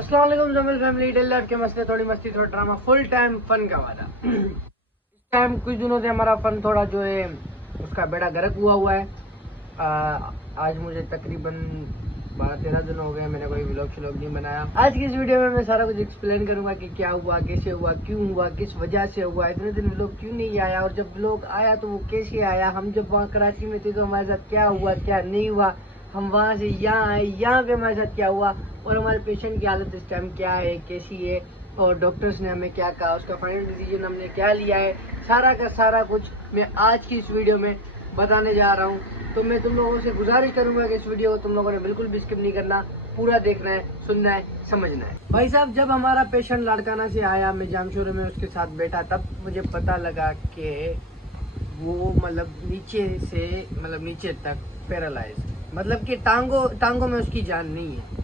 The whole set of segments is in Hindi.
अस्सलाम वालेकुम जमील फैमिली डेली लाइफ के मसले, थोड़ी मस्ती थोड़ा ड्रामा, फुल टाइम फन का वादा। इस टाइम कुछ दिनों से हमारा फन थोड़ा जो है उसका बेड़ा गर्क हुआ है। आज मुझे तकरीबन 12-13 दिन हो गए मैंने कोई व्लॉग श्लॉग नहीं बनाया। आज की इस वीडियो में मैं सारा कुछ एक्सप्लेन करूंगा कि क्या हुआ, कैसे हुआ, क्यों हुआ, किस वजह से हुआ, इतने दिन व्लॉग क्यों नहीं आया, और जब व्लॉग आया तो वो कैसे आया, हम जब वहाँ कराची में थे तो हमारे साथ क्या हुआ क्या नहीं हुआ, हम वहाँ से यहाँ आए, यहाँ पे हमारे साथ क्या हुआ, और हमारे पेशेंट की हालत इस टाइम क्या है, कैसी है, और डॉक्टर्स ने हमें क्या कहा, उसका फाइनल डिसीजन हमने क्या लिया है, सारा का सारा कुछ मैं आज की इस वीडियो में बताने जा रहा हूँ। तो मैं तुम लोगों से गुजारिश करूंगा कि इस वीडियो को तुम लोगों ने बिल्कुल भी स्किप नहीं करना, पूरा देखना है, सुनना है, समझना है। भाई साहब, जब हमारा पेशेंट लाड़काना से आया, मैं जामशोरे में उसके साथ बैठा, तब मुझे पता लगा कि वो नीचे तक पैरालाइज, मतलब कि टांगों में उसकी जान नहीं है।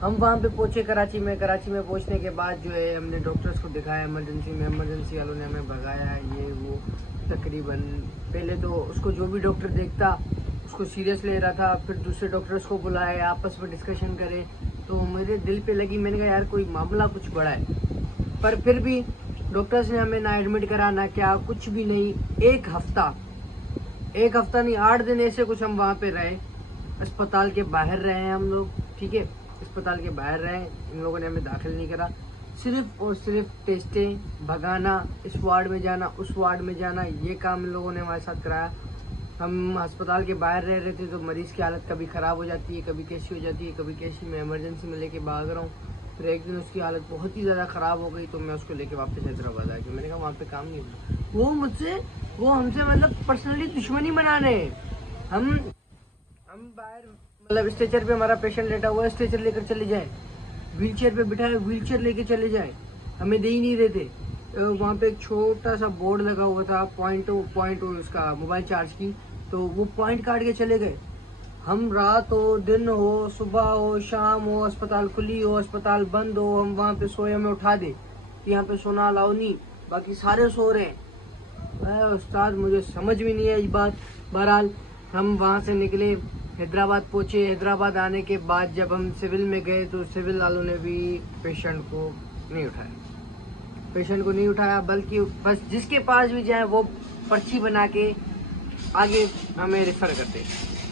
हम वहाँ पे पहुंचे कराची में पहुंचने के बाद जो है हमने डॉक्टर्स को दिखाया इमरजेंसी में, इमरजेंसी वालों ने हमें भगाया, ये वो। तकरीबन पहले तो उसको जो भी डॉक्टर देखता उसको सीरियस ले रहा था, फिर दूसरे डॉक्टर्स को बुलाए, आपस में डिस्कशन करे, तो मेरे दिल पे लगी, मैंने कहा यार कोई मामला कुछ बड़ा है। पर फिर भी डॉक्टर्स ने हमें ना एडमिट करा ना क्या, कुछ भी नहीं। एक हफ्ता नहीं, 8 दिन ऐसे कुछ हम वहाँ पे रहे, अस्पताल के बाहर रहे हैं हम लोग, ठीक है, अस्पताल के बाहर रहे। इन लोगों ने हमें दाखिल नहीं करा, सिर्फ और सिर्फ टेस्टें, भगाना, इस वार्ड में जाना, उस वार्ड में जाना, ये काम इन लोगों ने हमारे साथ कराया। हम अस्पताल के बाहर रह रहे थे तो मरीज़ की हालत कभी ख़राब हो जाती है, कभी कैसी हो जाती है, कभी कैसी। मैं इमरजेंसी में लेके भाग रहा हूँ, फिर एक दिन उसकी हालत बहुत ही ज़्यादा ख़राब हो गई तो मैं उसको लेके वापस हैदराबाद आ गया। मैंने कहा वहाँ पे काम नहीं होगा, वो हमसे मतलब पर्सनली दुश्मनी बना रहे हैं। हम बाहर मतलब स्ट्रेचर पे हमारा पेशेंट लेटा हुआ है, स्ट्रेचर लेकर चले जाए, व्हीलचेयर पे बिठाए, व्हीलचेयर लेके चले जाए, हमें दे ही नहीं रहे थे। वहाँ पे एक छोटा सा बोर्ड लगा हुआ था, पॉइंट उसका मोबाइल चार्ज की, तो वो पॉइंट काट के चले गए। हम रात हो, दिन हो, सुबह हो, शाम हो, अस्पताल खुली हो, अस्पताल बंद हो, हम वहाँ पे सोए, हमें उठा दे कि यहाँ पे सोना अलाउ नहीं, बाकी सारे सो रहे हैं। उस्ताद मुझे समझ भी नहीं है ये बात। बहरहाल हम वहाँ से निकले, हैदराबाद पहुँचे। हैदराबाद आने के बाद जब हम सिविल में गए तो सिविल वालों ने भी पेशेंट को नहीं उठाया, बल्कि बस जिसके पास भी जाए वो पर्ची बना के आगे हमें रेफ़र करते,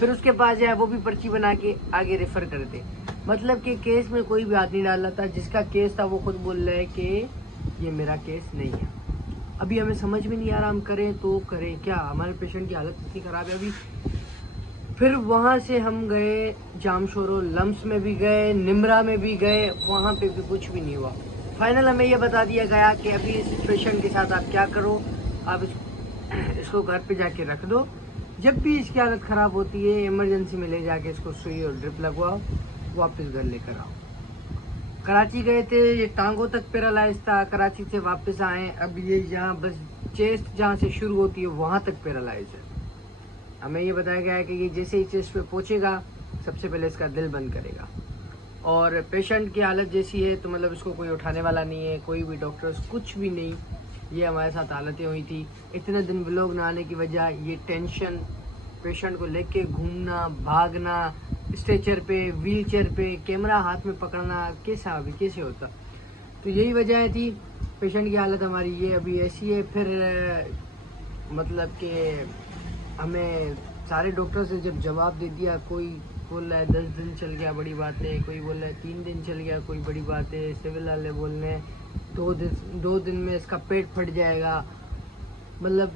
फिर उसके पास जाए वो भी पर्ची बना के आगे रेफ़र करते। मतलब कि केस में कोई भी हाथ नहीं डाल रहा था, जिसका केस था वो खुद बोल रहा है कि ये मेरा केस नहीं है। अभी हमें समझ में नहीं आ रहा हम करें तो करें क्या, हमारे पेशेंट की हालत इतनी ख़राब है अभी। फिर वहाँ से हम गए जामशोरो, लम्स में भी गए, निमरा में भी गए, वहाँ पे भी कुछ भी नहीं हुआ। फाइनल हमें ये बता दिया गया कि अभी इस पेशेंट के साथ आप क्या करो, आप इसको घर पे जाके रख दो, जब भी इसकी हालत ख़राब होती है इमरजेंसी में ले जाके इसको सुई और ड्रिप लगवाओ, वापस घर लेकर आओ। कराची गए थे, ये टांगों तक पैरालाइज था, कराची से वापस आए, अब ये यहाँ बस चेस्ट जहाँ से शुरू होती है वहाँ तक पैरालाइज है। हमें ये बताया गया है कि ये जैसे ही चेस्ट पे पहुँचेगा सबसे पहले इसका दिल बंद करेगा, और पेशेंट की हालत जैसी है तो मतलब इसको कोई उठाने वाला नहीं है, कोई भी डॉक्टर्स कुछ भी नहीं। ये हमारे साथ हालतें हुई थी। इतने दिन व्लॉग ना आने की वजह ये टेंशन, पेशेंट को लेके घूमना, भागना, स्ट्रेचर पे, व्हीलचेयर पे, कैमरा हाथ में पकड़ना, कैसे होता, तो यही वजह थी। पेशेंट की हालत हमारी ये अभी ऐसी है। फिर मतलब कि हमें सारे डॉक्टर से जब जवाब दे दिया, कोई बोल रहा है 10 दिन चल गया बड़ी बात है, कोई बोल रहा है 3 दिन चल गया कोई बड़ी बात है, सिविल वाले बोल रहे हैं 2 दिन में इसका पेट फट जाएगा, मतलब।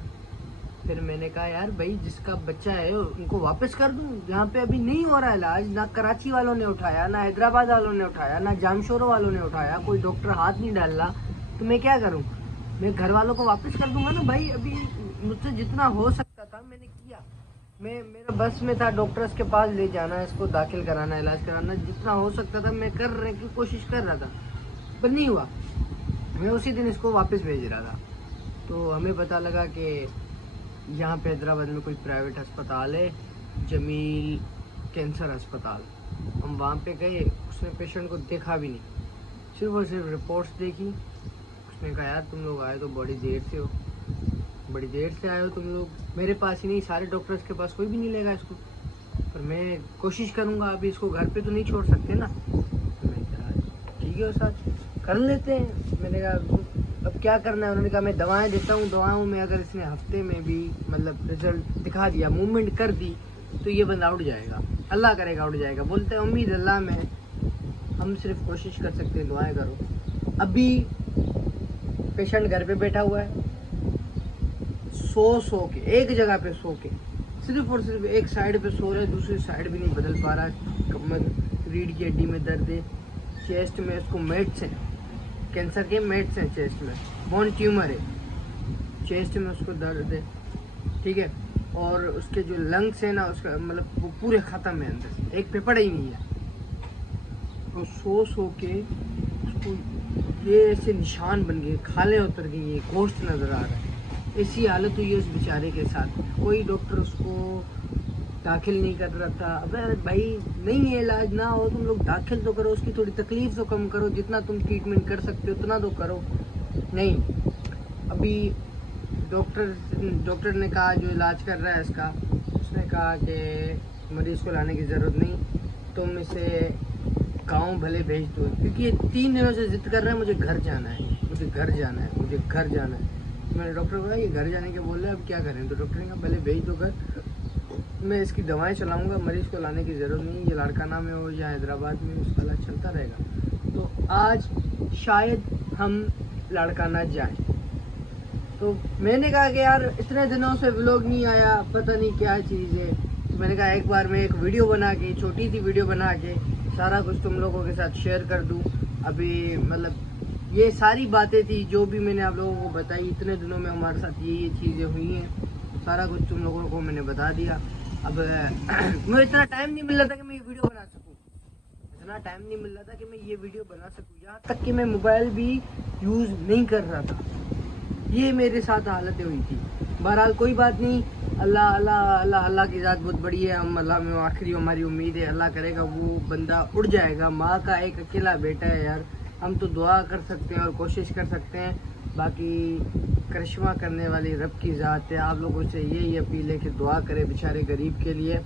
फिर मैंने कहा यार भाई जिसका बच्चा है उनको वापस कर दूं, यहाँ पे अभी नहीं हो रहा है इलाज, ना कराची वालों ने उठाया, ना हैदराबाद वालों ने उठाया, ना जामशोरो वालों ने उठाया, कोई डॉक्टर हाथ नहीं डाल रहा, तो मैं क्या करूँ, मैं घर वालों को वापस कर दूंगा ना भाई। अभी मुझसे जितना हो सकता था मैंने किया, मेरा बस में था डॉक्टर्स के पास ले जाना, इसको दाखिल कराना, इलाज कराना, जितना हो सकता था मैं करने की कोशिश कर रहा था, पर नहीं हुआ। मैं उसी दिन इसको वापस भेज रहा था, तो हमें पता लगा कि यहाँ पे हैदराबाद में कोई प्राइवेट अस्पताल है, जमील कैंसर अस्पताल। हम वहाँ पे गए, उसने पेशेंट को देखा भी नहीं, सिर्फ और सिर्फ रिपोर्ट्स देखी। उसने कहा यार तुम लोग आए तो बड़ी देर से आए हो तुम लोग, मेरे पास ही नहीं, सारे डॉक्टर्स के पास कोई भी नहीं लेगा इसको, पर मैं कोशिश करूँगा, अभी इसको घर पे तो नहीं छोड़ सकते ना। तो मैं कहा ठीक है साथ कर लेते हैं। मैंने कहा अब क्या करना है। उन्होंने कहा मैं दवाएं देता हूँ, दवाओं में अगर इसने हफ्ते में भी मतलब रिजल्ट दिखा दिया, मूवमेंट कर दी, तो ये बंदा उठ जाएगा, अल्लाह करेगा उठ जाएगा। बोलते हैं उम्मीद अल्लाह में, हम सिर्फ कोशिश कर सकते हैं, दुआएं करो। अभी पेशेंट घर पे बैठा हुआ है, सो के एक जगह पे सो के, सिर्फ और सिर्फ एक साइड पे सो रहा है, दूसरी साइड भी नहीं बदल पा रहा है। कमर रीढ़ की हड्डी में दर्द है, चेस्ट में उसको मेट्स हैं, कैंसर के मेट्स हैं चेस्ट में, बोन ट्यूमर है चेस्ट में, उसको दर्द है, ठीक है। और उसके जो लंग्स है ना, उसका मतलब वो पूरे ख़त्म है, अंदर से एक पेपर ही नहीं है। तो सो के उसको ये ऐसे निशान बन गए, खाले उतर गई, ये गोश्त नज़र आ रहा है। ऐसी हालत हुई है उस बेचारे के साथ। कोई डॉक्टर उसको दाखिल नहीं कर रहा था। अबे भाई नहीं है इलाज, ना हो तुम लोग दाखिल तो करो, उसकी थोड़ी तकलीफ तो कम करो, जितना तुम ट्रीटमेंट कर सकते हो उतना तो करो। नहीं, अभी डॉक्टर ने कहा जो इलाज कर रहा है इसका, उसने कहा कि मरीज़ को लाने की ज़रूरत नहीं, तुम इसे गाँव भले भेज दो, क्योंकि ये 3 दिनों से जिद कर रहा है मुझे घर जाना है, मुझे घर जाना है, मुझे घर जाना है। मैंने डॉक्टर को कहा ये घर जाने के बोल रहे हैं, अब क्या करें। तो डॉक्टर ने कहा भले भेज दो घर, मैं इसकी दवाएं चलाऊंगा, मरीज़ को लाने की ज़रूरत नहीं, ये लाड़काना में हो या हैदराबाद में, उसका इलाज चलता रहेगा। तो आज शायद हम लाड़काना जाएं। तो मैंने कहा कि यार इतने दिनों से व्लॉग नहीं आया, पता नहीं क्या चीज़ है। तो मैंने कहा एक बार मैं एक वीडियो बना के, छोटी सी वीडियो बना के सारा कुछ तुम लोगों के साथ शेयर कर दूँ। अभी मतलब ये सारी बातें थी जो भी मैंने आप लोगों को बताई, इतने दिनों में हमारे साथ ये चीज़ें हुई हैं, सारा कुछ तुम लोगों को मैंने बता दिया। अब मुझे इतना टाइम नहीं मिल रहा था कि मैं ये वीडियो बना सकूं, इतना टाइम नहीं मिल रहा था कि मैं ये वीडियो बना सकूं, यहाँ तक कि मैं मोबाइल भी यूज़ नहीं कर रहा था। ये मेरे साथ हालतें हुई थी। बहरहाल कोई बात नहीं, अल्लाह अल्लाह अल्लाह अल्लाह की ज़ात बहुत बड़ी है। हम अल्लाह में आखिरी हमारी उम्मीद है, अल्लाह करेगा वो बंदा उड़ जाएगा। माँ का एक अकेला बेटा है यार, हम तो दुआ कर सकते हैं और कोशिश कर सकते हैं, बाकी करिश्मा करने वाली रब की ज़ात है। आप लोगों से यही अपील है कि दुआ करें बेचारे गरीब के लिए,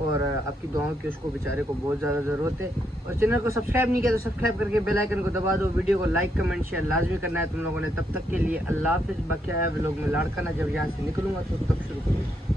और आपकी दुआओं की उसको बेचारे को बहुत ज़्यादा ज़रूरत है। और चैनल को सब्सक्राइब नहीं किया तो सब्सक्राइब करके बेल आइकन को दबा दो। वीडियो को लाइक कमेंट शेयर लाजमी करना है तुम लोगों ने। तब तक के लिए अल्लाह हाफिज़। बाकी आया व्लॉग में लाड़काना जब यहाँ से निकलूँगा तो तब शुरू करूँगा।